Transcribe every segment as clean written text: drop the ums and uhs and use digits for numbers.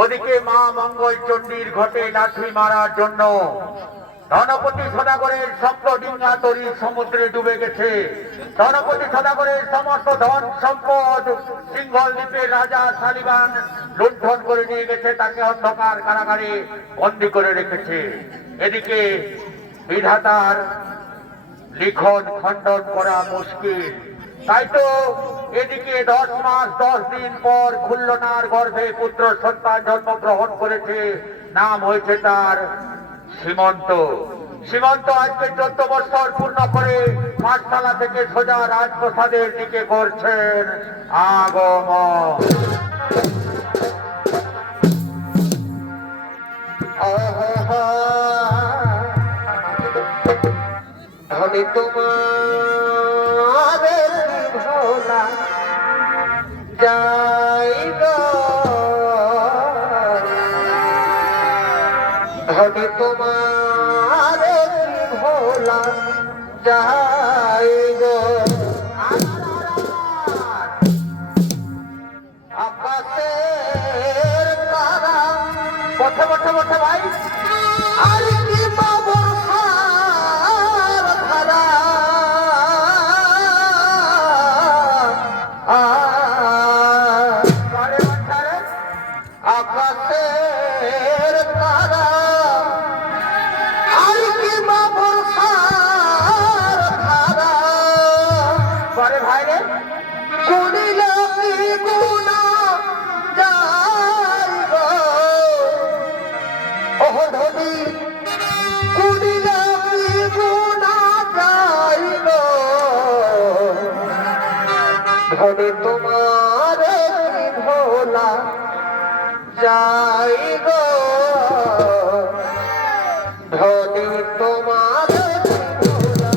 ওদিকে মা মঙ্গল চণ্ডীর ঘটে লাঠি মারার জন্য ধনপতি সদাগরের সপ্ত ডিঙ্গা তরি সমুদ্রে ডুবে গেছে। ধনপতি সদাগরের সমস্ত ধন সম্পদ সিংহল দ্বীপের রাজা শালিবান লুণ্ঠন করে নিয়ে গেছে, তাকে অন্ধকার কারাগারে বন্দী করে রেখেছে। এদিকে বিধাতার লিখন খণ্ডন করা মুশকিল। তাই তো এদিকে 10 মাস 10 দিন পর খুলনার গর্ভে পুত্র সন্তান জন্মগ্রহণ করেছে। নাম হয়েছে তার সীমন্ত। সীমন্ত আজকে 14 বছর পূর্ণ করে পাঠশালা থেকে সোজা রাজপ্রসাদের দিকে করছেন আগমন। ধনী তোমার ভোলা যাই গো, ধনী তোমার ভোলা যাই গো। আকাশের তারা বসে বসে বসে ভাই, আর কি বর্ষার ধারা, আকাশের তারা আর কি বর্ষার ধারা। পরে ভাই রে গুনিলে কি গুণা যায় গো, ওহ ধনী গুনিলে কি গুণা যায় গো। ধনী তোমার ভোলা যাই গো, ধনী তোমার ভোলা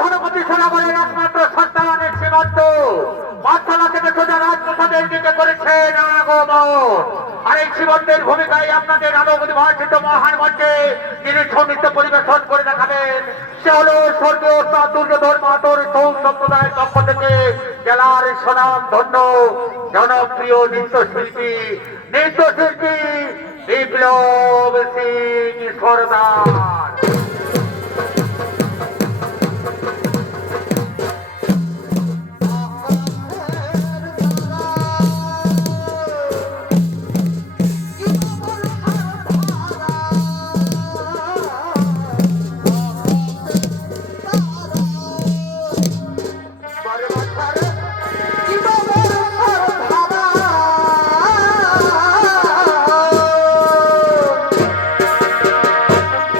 ধনপতি সদাগরের একমাত্র সন্তানের সীমন্ত পাঠশালা থেকে সোজা রাজপ্রসাদের দিকে করেছেন আগমন। আর এই সীমন্তের ভূমিকায় আপনাদের আলোকভাষিত মহান মঞ্চে যিনি সঙ্গীত পরিবেশন করে দেখাবেন সে হলো স্বর্গীয় ওস্তাদ দুর্যোধন মাহাতোর সৌর সম্প্রদায়ের পক্ষ থেকে জেলার সুনাম ধন্য জনপ্রিয় নৃত্যশিল্পী বিপ্লব সিং সরদার।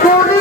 কোন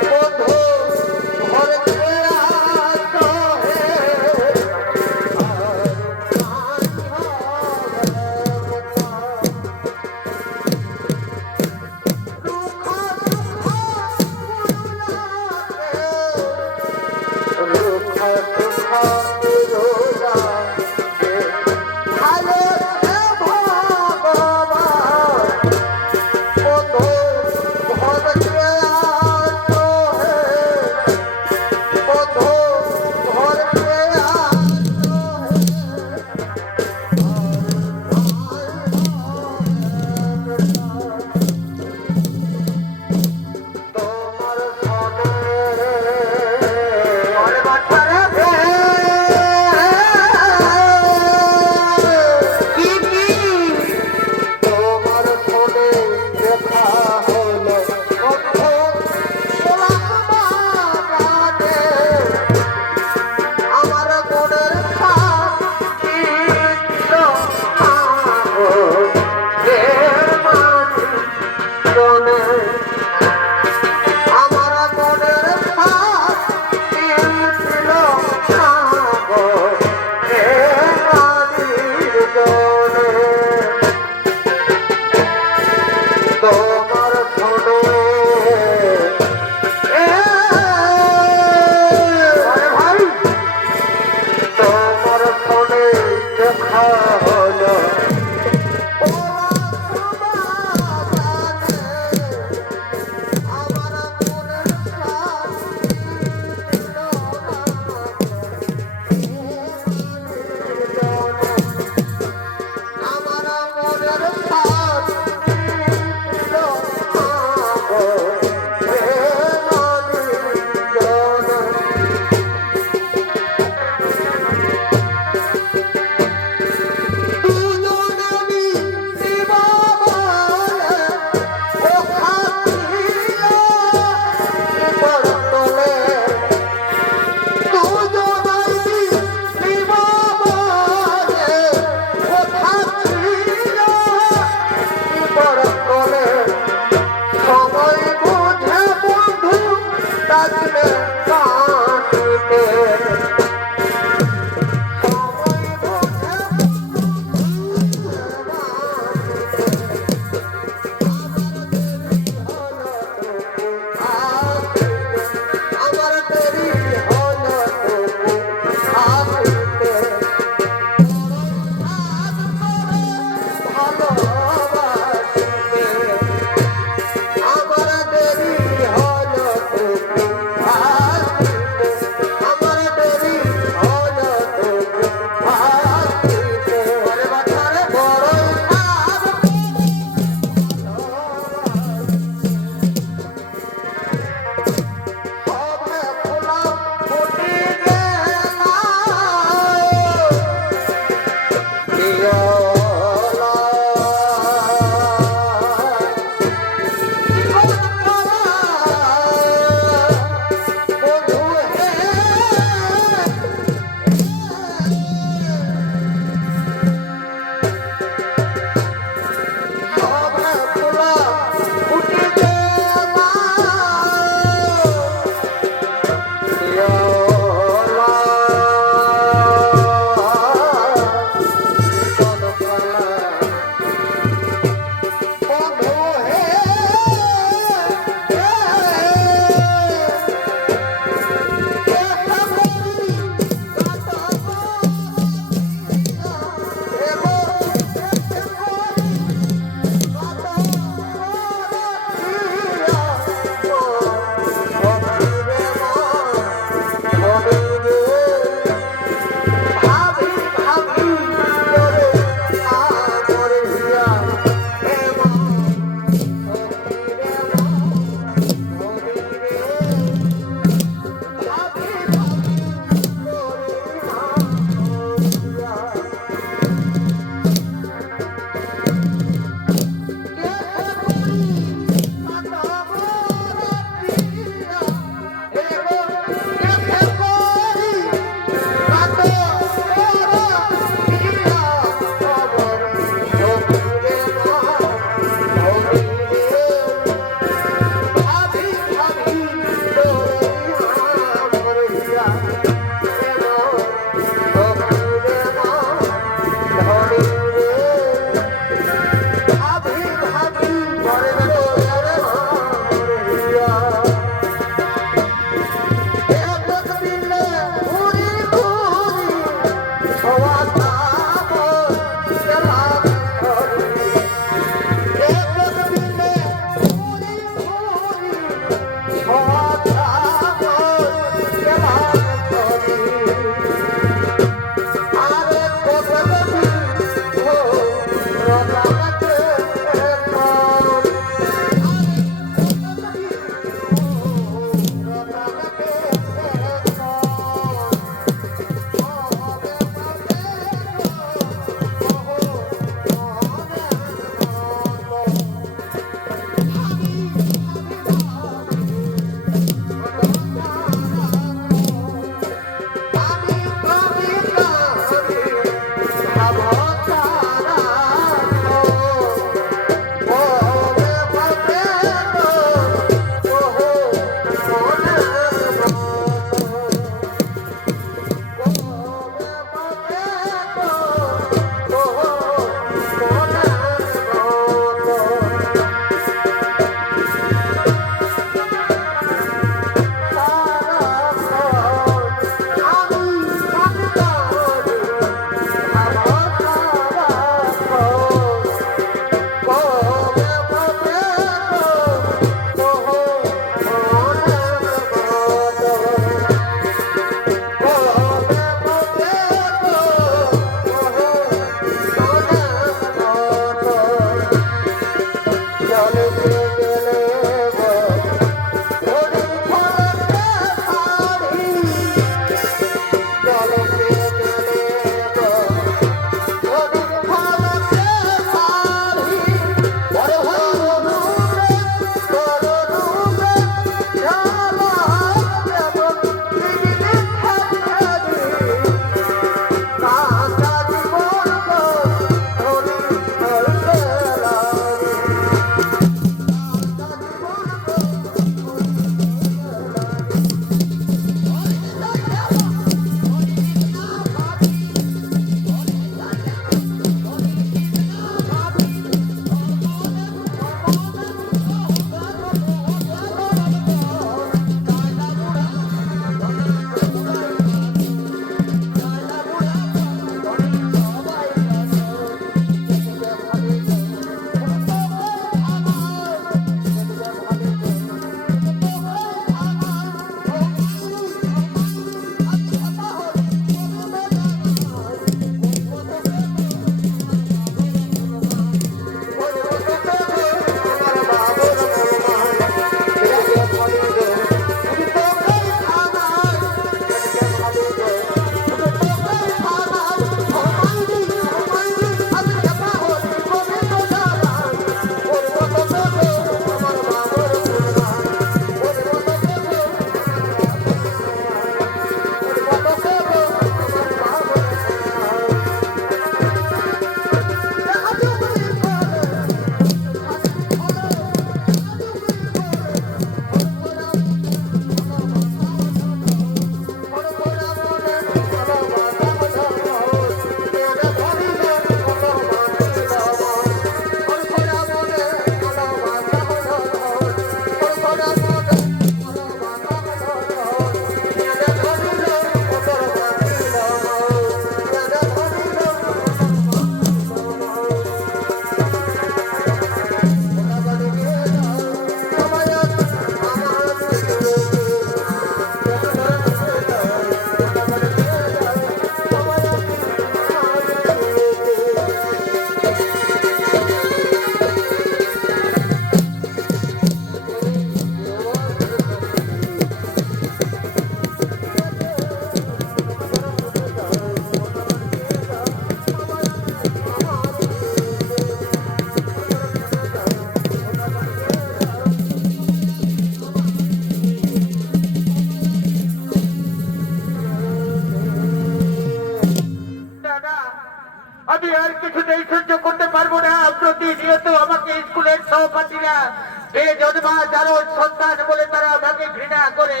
এ জন্মা যারো সন্তান বলে তারা আমাকে ঘৃণা করে।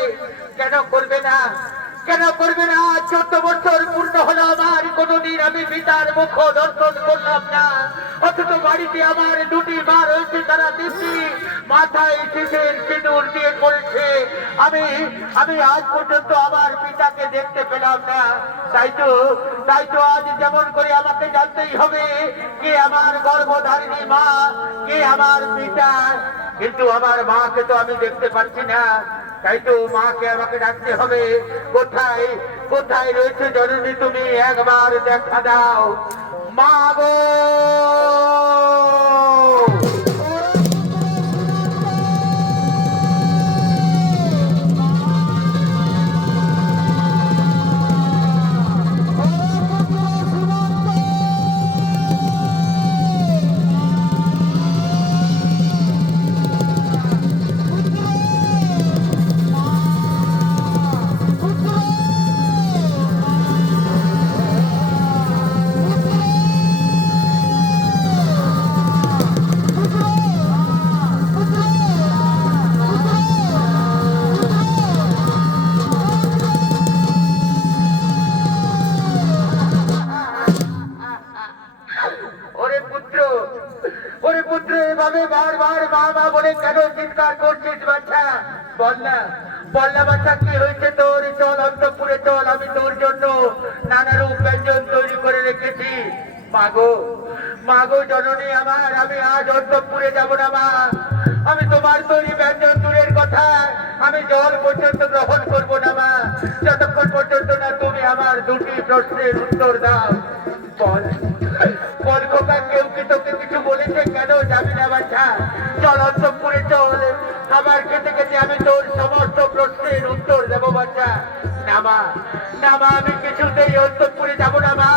কেন করবে না, কেন করবে না? 14 বছর পূর্ণ হলো আমার, কোনোদিন আমি পিতার মুখ দর্শন করলাম না। অথচ বাড়িতে আমার দুটি মা রয়েছে, তারা দিব্যি মাথায় শীতের সিঁদুর দিয়ে করেছে। আমি আজ পর্যন্ত আমার পিতাকে দেখতে পেলাম না। তাই তো আজ যেমন করে আমাকে জানতেই হবে কে আমার গর্ভধারিণী মা, কে আমার পিতা। কিন্তু আমার মাকে তো আমি দেখতে পাচ্ছি না। তাই তো মাকে আমাকে ডাকতে হবে। কোথায় কোথায় রয়েছে জননী, তুমি একবার দেখা দাও মা গো। ওরে পুত্র, ওরে পুত্র, এভাবে বারবার মা মা বলে কেন চিৎকার করছিস বাচ্চা? বল না, বল না বাচ্চা, কি হয়েছে তোর? চল অন্তঃপুরে চল, আমি তোর জন্য নানা রূপ ব্যঞ্জন তৈরি করে রেখেছি। মাগো, মাগো জননী আমার, আমি আজ অন্তঃপুরে যাব না মা। আমি তোমার তৈরি ব্যঞ্জন দূরের কথা, আমি জল পর্যন্ত গ্রহণ করবো না মা, যতক্ষণ পর্যন্ত না তুমি আমার দুটি প্রশ্নের উত্তর দাও। বল, বল খোকা, কেউ কি তোকে কিছু বলেছে? কেন যাবি না বাচ্চা? চল অন্তঃপুরে চল, খাবার খেতে খেতে আমি তোর সমস্ত প্রশ্নের উত্তর দেবো বাচ্চা। না মা, না মা, আমি কিছুতেই অন্তঃপুরে যাবো না মা।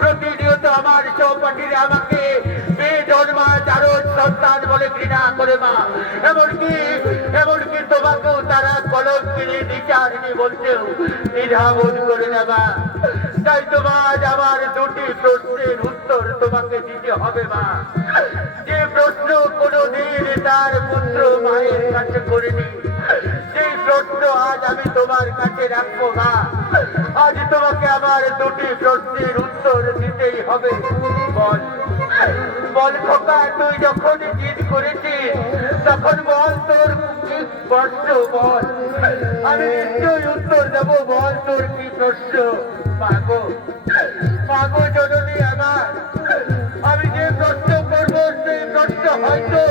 প্রতিনিয়ত আমার সহপাঠীরা আমাকে বেজন্মা জারজ সন্তান বলে ঘৃণা করে মা। এমনকি তোমাকেও তারা কলঙ্কিনী বিচারিণী বলতেও দ্বিধাবোধ করে না মা। তাই তোমার আজ আমার দুটি প্রশ্নের উত্তর তোমাকে দিতে হবে মা। যে প্রশ্ন কোনোদিন তার পুত্র মায়ের কাছে করেনি, সেই প্রশ্ন আজ আমি তোমার কাছে রাখবো মা। আজ তোমাকে আমার দুটি প্রশ্নের উত্তর দিতেই হবে। বল, বল খোকা, তুই যখন জিদ করেছিস তখন বল তোর কি প্রশ্ন, বল, আমি নিশ্চয়ই উত্তর দেবো। বল তোর কি প্রশ্ন? মাগো, মাগো জননী আমার, আমি যে প্রশ্ন করবো সেই প্রশ্ন হয়তো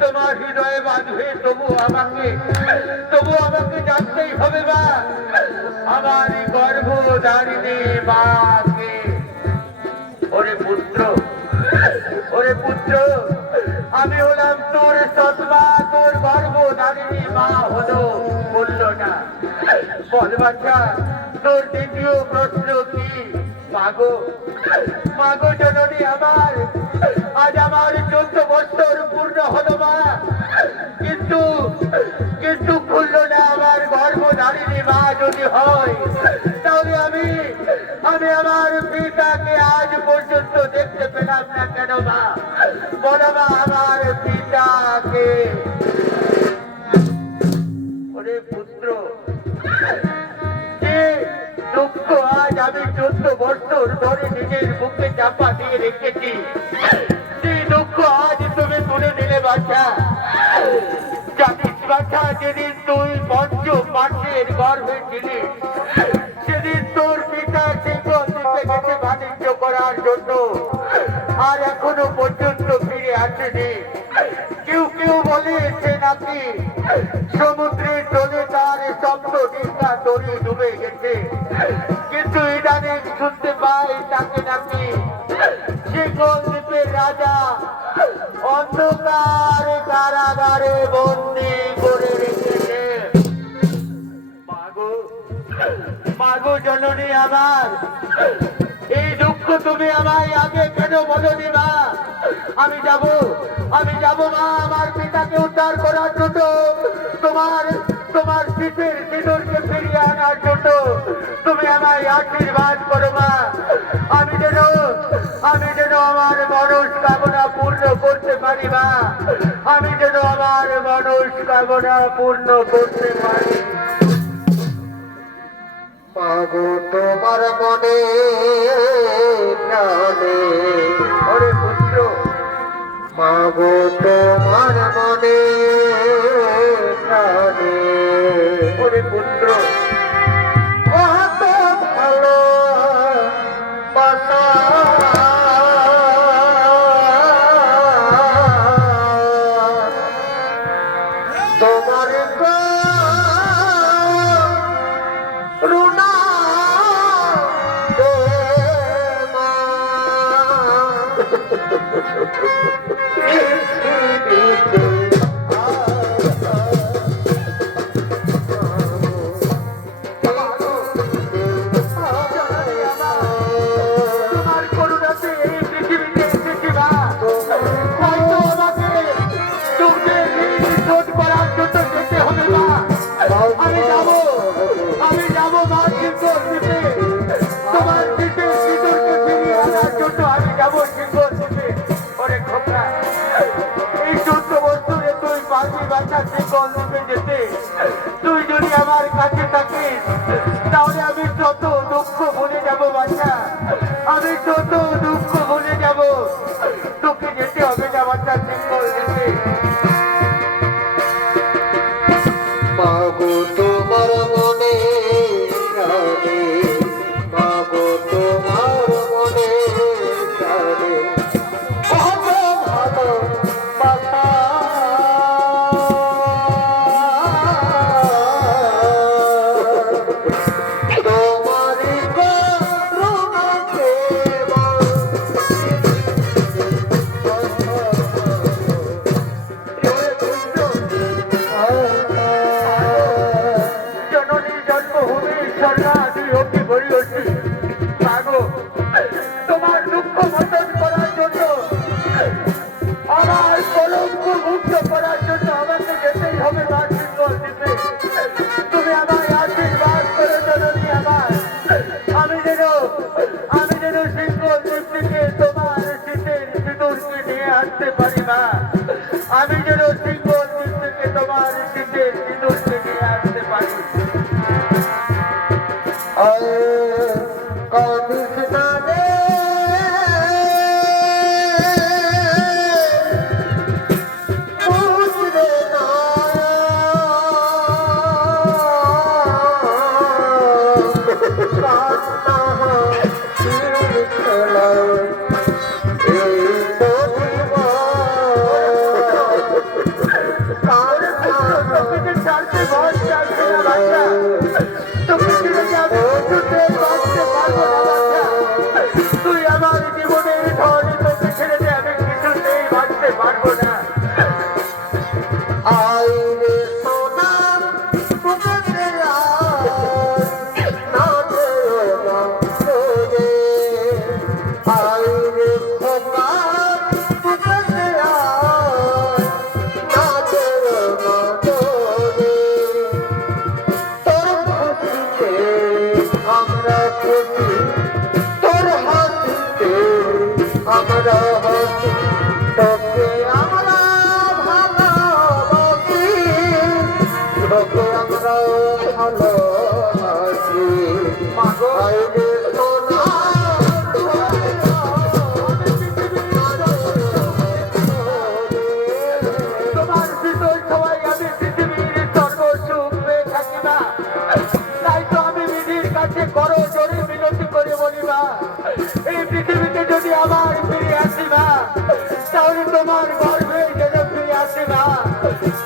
তোমার হৃদয়ে বাঁধবে, তবু আমাকে জানতেই হবে মা। আমার গর্ভধারিণী মাকে। ওরে পুত্র, ওরে পুত্র, আমি হলাম তোর সৎমা, তোর গর্ভধারিণী মা হলো বললো না। বল বাচ্চা, তোর দ্বিতীয় প্রশ্ন কি? মাগো, মাগো জননী আমার, আজ আমার 14 বছর পূর্ণ হলো মা, কিন্তু খুললো না আমার গর্ভধারিণী মা। যদি হয় তাহলে আমি আমার পিতাকে আজ পর্যন্ত দেখতে পেলাম না কেন মা? বলো মা, আমার পিতাকে। ওরে পুত্র, যে দুঃখ আজ আমি 14 বছর ধরে নিজের বুকে চাপা দিয়ে রেখেছি, সেই দুঃখ আজ তুমি তুলে নিলে বাচ্চা। জানিস বাচ্চা, যেদিন তুই 5 মাসের গর্ভে ছিলি, সেদিন তোর পিতা সিংহল দ্বীপে গেছে বাণিজ্য করার জন্য, আর এখনো পর্যন্ত ফিরে আসেনি। কেউ বলে সে নাকি সমুদ্রের জলে তার শব্দ ডিঙ্গা তরি ডুবে গেছে, কিন্তু ইদানিং শুনতে পাই তাকে নাকি সিংহল দ্বীপের রাজা অন্ধকার কারাগারে বন্দি করে রেখেছে। মাগো, মাগো জননী আমার, এই দুঃখ তুমি আমায় আগে কেন বলোনি মা? আমি যাব মা, আমার পিতাকে উদ্ধার করার জন্য, তোমার শীতের সিঁদুরকে ফিরিয়ে আনার জন্য তুমি আমায় আশীর্বাদ করো মা। আমি যেন আমার মনস্কামনা পূর্ণ করতে পারি মা, আমি যেন আমার মনস্কামনা পূর্ণ করতে পারি। মাগো তোমার মনে প্রাণে, ওরে পুত্র, মাগো তোমার মনে প্রাণে, ওরে পুত্র, কত ভালো বাসা তোমার রুনা মা তোমার করুণাতে এই পৃথিবীতে এসেছি মা। হয়তো আমাকে দুঃখের ঋণ শোধ করার জন্য যেতে হবে মা। আমি যাবো মা, সিংহল দ্বীপে। তোমার দ্বীপে সিঁদুরকে ফিরিয়ে আনার জন্য আমি যাবো সিংহল দ্বীপে। ওরে খোকা, এই যুদ্ধ বস্তুরে তুই পারবি বাচ্চা সিংহল দ্বীপে যেতে? তুই যদি আমার কাছে থাকিস তাহলে আমি যত দুঃখ ভুলে যাব বাচ্চা, আমি যত দুঃখ ভুলে যাব। তোকে যেতে হবে না বাচ্চা সিংহল দ্বীপে। মাগো তোমার মনে প্রাণে, মাগো তোমার মনে প্রাণে, কত ভালো বাসা তোমারই করুণা প্রেম জননী জন্মভূমি সরলা দুই অগ্নি ভরিয়েছি মাগো, তোমার দুঃখ মোচন করার জন্য, আমার কলঙ্ক মুক্ত করার জন্য আমাকে যেতেই হবে মা সিংহল দ্বীপে। তুমি আমায় আশীর্বাদ করে জননী আমার, আমি যেন সিংহল দ্বীপ থেকে তোমার শীতের সিঁদুরকে নিয়ে আসতে পারি মা। আমি যেন সিংহল দ্বীপ থেকে তোমার শীতের সিঁদুরকে নিয়ে আসতে পারি। কাঁদিস না রে বুঝবে না কান্না খেলা এই তোকে যে ছাড়তে ভয় চাইছে না বাচ্চা, তোকে ছেড়ে যে আমি কিছুতে বাঁচতে পারবো না বাচ্চা। তুই আমার জীবনের ধন, তোকে ছেড়ে যে আমি কিছুতেই বাঁচতে পারবো না। আইরে সোনা বুঝতে না রে আইরে খোকা বুঝতে না রে তোর খুশিতে আমরা খুশি, তোর হাসিতে আমরা হাসি, তোকে আমরা ভালোবাসি, তোকে আমরা ভালোবাসি। মাগো, আইরে সোনা তোমার শীতল সবাই আমি পৃথিবীর সর্বসুখ পেয়ে থাকি না। তাই তো আমি বিধির কাছে করো জোরে বিনতি করে বলি মা, এই পৃথিবীতে যদি আবার ফিরে আসি মা, তাহলে তোমার গর্ভে যেন ফিরে আসি মা,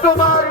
তোমার